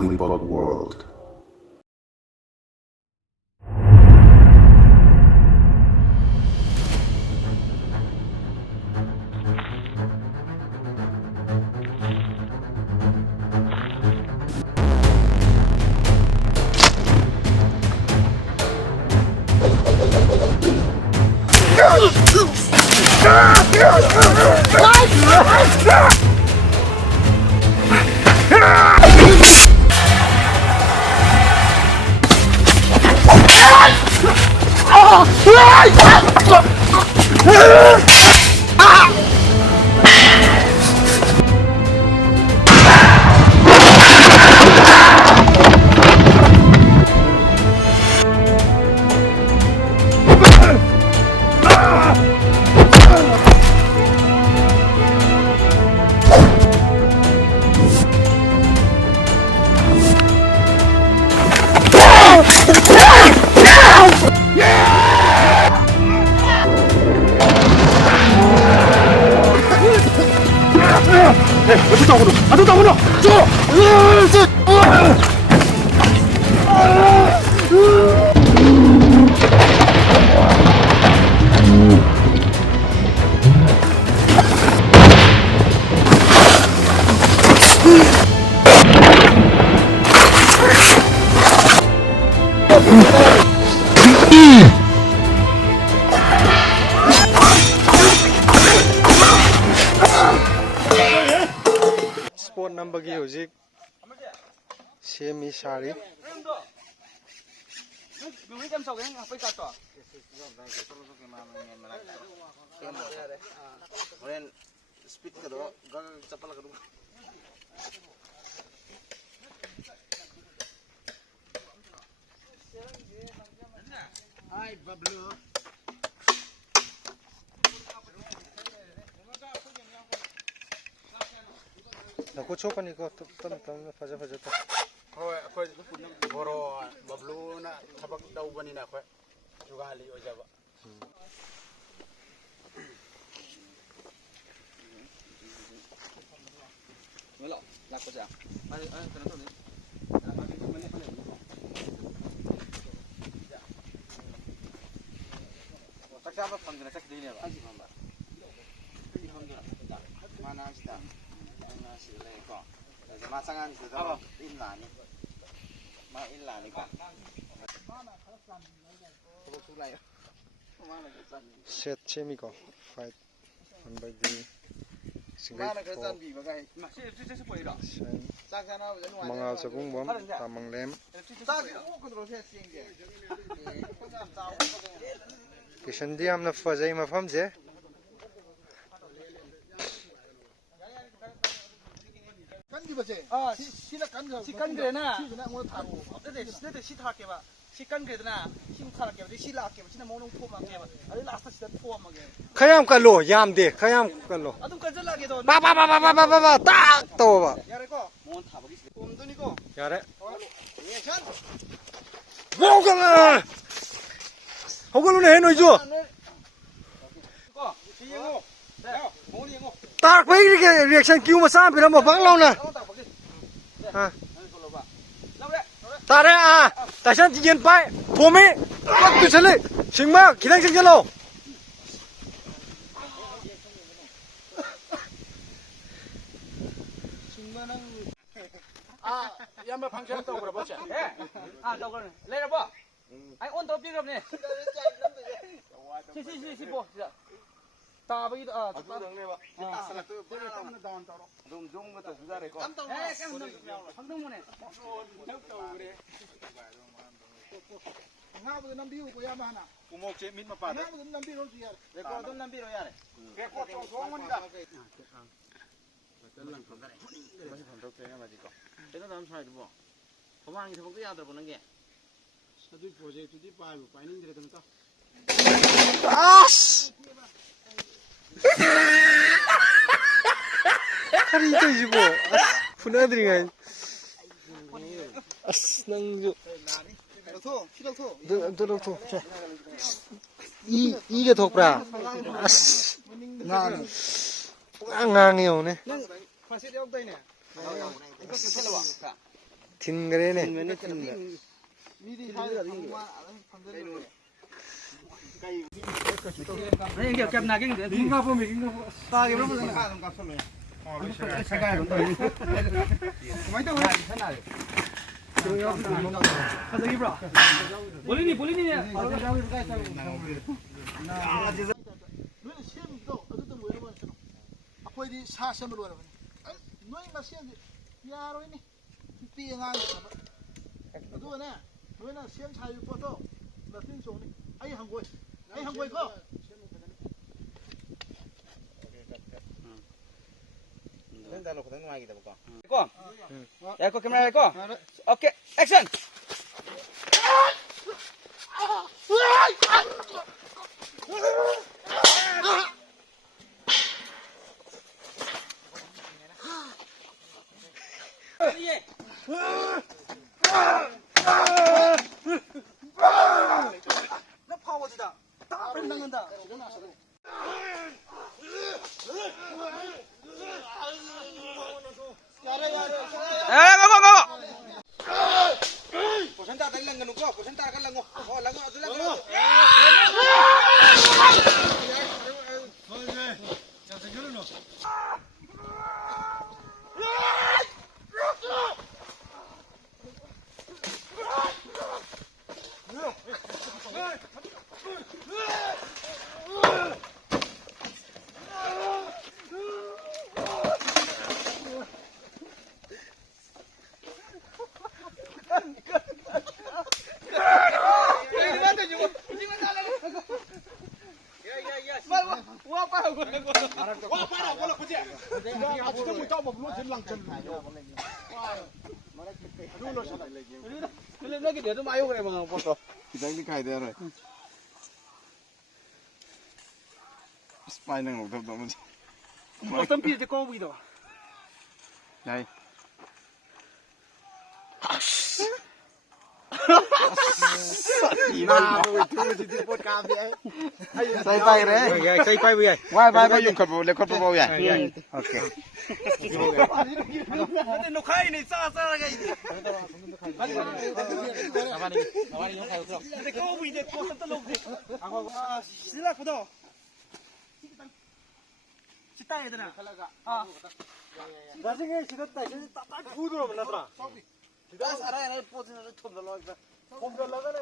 Sanglibot world. Sport number ki hojik semi sari speed ka do gagal chapal ka do ai bablu na ko chokan ni ko tam faja ta hoi akhoi boro bablu na thabak daubani na akhoi jugali ojaba Wala, lakot siya. Ay, kanito ni. Taksama panggila sak din ba? Ay, mamba. Mana sita. Mana sila ko. Masangan sito. Inlani. Ma inlani ka. Sulay. set semi ko fight number di Mana ka san bi ba kai. mga sabong bom tamang lem kishan di amna fazai mafam je 시간 그래나 시내 시타게 봐 시간 그래나 힘타게 봐 시라게 봐 지나 모노 포마게 봐 아니 라스트 시다 포마게 khayam kallo yamde khayam kallo 아도 간절하게도 ba tak to ba 야래고 몬 타버리 봄도니고 yare 예찬 뭐가 호글로 해 놓이죠 거 지영호 네 모니 영호 tak phải cái reaction kêu mà sao phải mà vắng lâu nè à ta đây à tại sao chỉ nhìn phải phô mi bắt tôi xử lý chính mà kỹ năng chân lâu 아 양말 방치한 또 그래 보자 예아 저거는 내려 봐 아니 온도 비겁네 시시시시보 따버기도 아 좀부터 주자래 거. 황동문에 Ngao nam biu của em hả? 구목 제 밑만 봐. Ngao nam biu rồi gì? 내거 돈 남비로 야래 개코 좀 소문이다. 내가 다음 차이도 뭐 도망이 저거 야들 보는 게 Satu project itu di palu, paling tidak tentu. 아씨 칼이 있지 뭐 분하들이가 아씨 낭주 Itu, tidak tu. 너너너 이게 덕브라 아씨 Nah, 앙앙이 오네 pasir yang tadi ni. 이거 괜찮아 봐 틴그레네. 미리 사이다 정말 반대로. 아니 이게 캡 나긴 돼. 긴가 보면 긴가 보. 딱 이런 거 하는 거 소리. 생각해 봐. 많이 더 하나. 가자 이브라. 볼리니. 너는 시험도 어쨌든 뭐 이런 거 있잖아. 아빠들이 사시험으로 하는 거야. 너희 맛이야. 야로이니. 삐행아. 그거네. 너희는 시험 잘 읽어서 나 tin số này. Ai hàng quay có. 된다 놓고 된 거야 기다 볼까. Có. Dạ có camera này có. Ok, action. 나 파워지다. 딱 뺀당한다. 가가. 보선다 달랑 거는 거. 보선다 갈랑 거. 랑 거. 달랑 거. 기다리는 가야 돼 알아. 스파이는 못 잡다 뭐지. 어떤 필드 꺼보기도. này say bay đấy Xây quay bây giờ. quay bay bay dùng khẩu bộ lấy khẩu bộ vậy ok nó khai này xa cái. 근데 꺼보 이제 꺼서 떨어오지. 아, 실라고도. 짓다 얘들아. 아. 나중에 지났다. 이제 딱 구두로 만나더라. 다 살아야 포즈는 좀 더 넣어 봄 달라가네.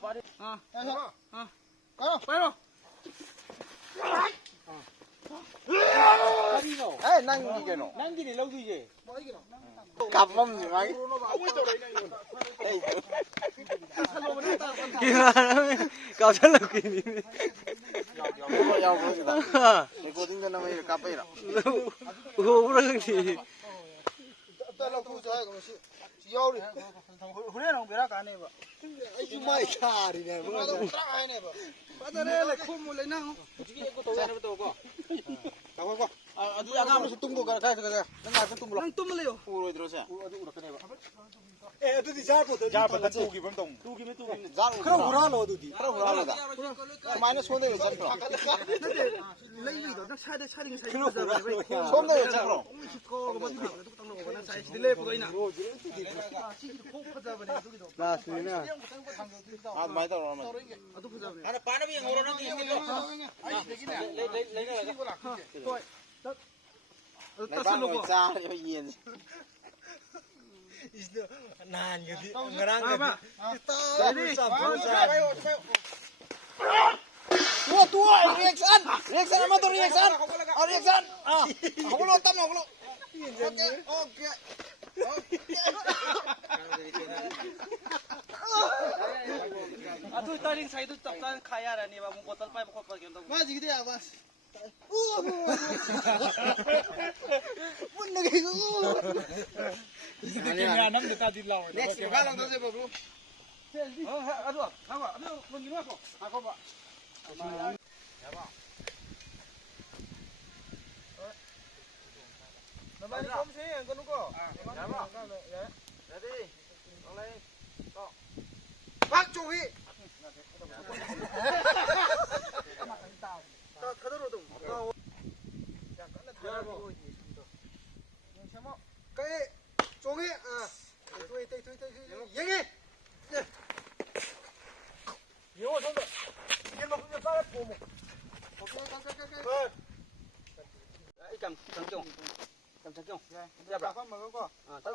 빨리. 에 난기게 너 난길이 lâu gì? cặp mông gì mấy Cậu rất là kỳ đi. nhau có gì đó mày cô tính cho nó mấy cặp ấy nào Ủa rất thì. 후레는 베라 가네 봐. 아이 마이 카리네. 바다에 콤을 내나. aduh yang kamu tunggu kan saya nggak tunggu 난 또 몰래요. udah terus ya 에, 어디 잡고 잡아 tugi belum 두기면 두기면. 그럼 우라노 어디? kemana sonda ya kan 레이도 나 차대 차링 사이. sonda ya kan 나 수이나. ah mai tau orang ada pana yang orang nanti cha yo yin 난 여기 너랑 봐. tua reaction apa tuh reaction reaction aku lo tam aku lo oke 아두 딸인 사이도 딱단 카야라니 봐. 뭐 보tal 파이 먹고 빠게 온다고. mas gitu ya mas bener gitu next kalau ntar saya belum 아두 아두 뭔 이거 하고. aku pak 나만이 검세 안 거는 거. jadi mulai pak cuy cái chỗ ấy Đẹp rồi. Con mà có. Tắt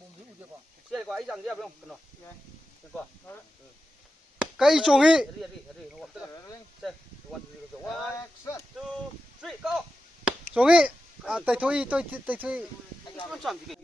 Bùng dữ chưa con. Xe có ấy rằng đẹp không? Nó. Được không? Cái 종이. Ready. Nó tức là. Xe. One, two, three, go. 종이. 아, tay thôi. Con chọn gì?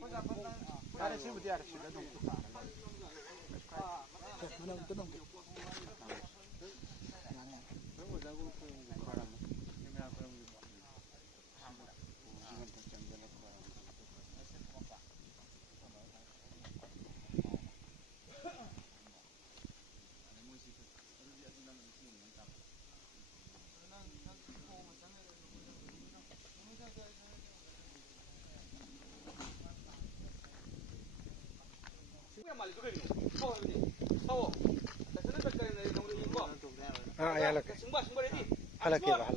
아, 할게. 할게 봐.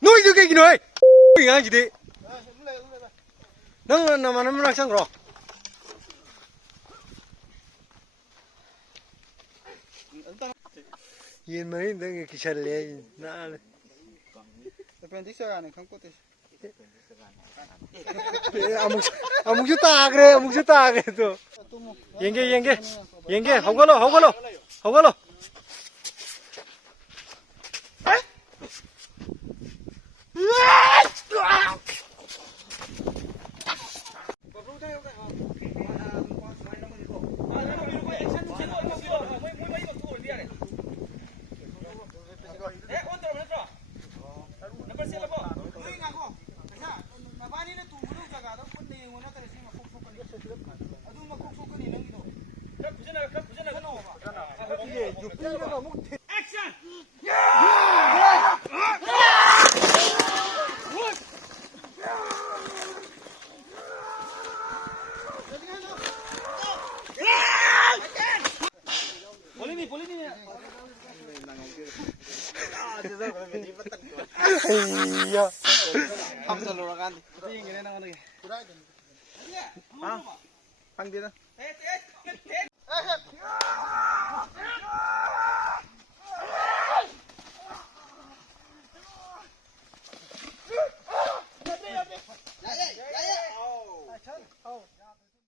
너희 두 개기 너희. 이거 gì nó đang sang rồi. Yên mấy đứa cái chân lên nã. Appendix này không có thể. 아무 좋다 그래. 아무 좋다 그래 또. yen게 하고로. 야. Không lo kan. Ini ngene nang ngene. Hah? Pang dia.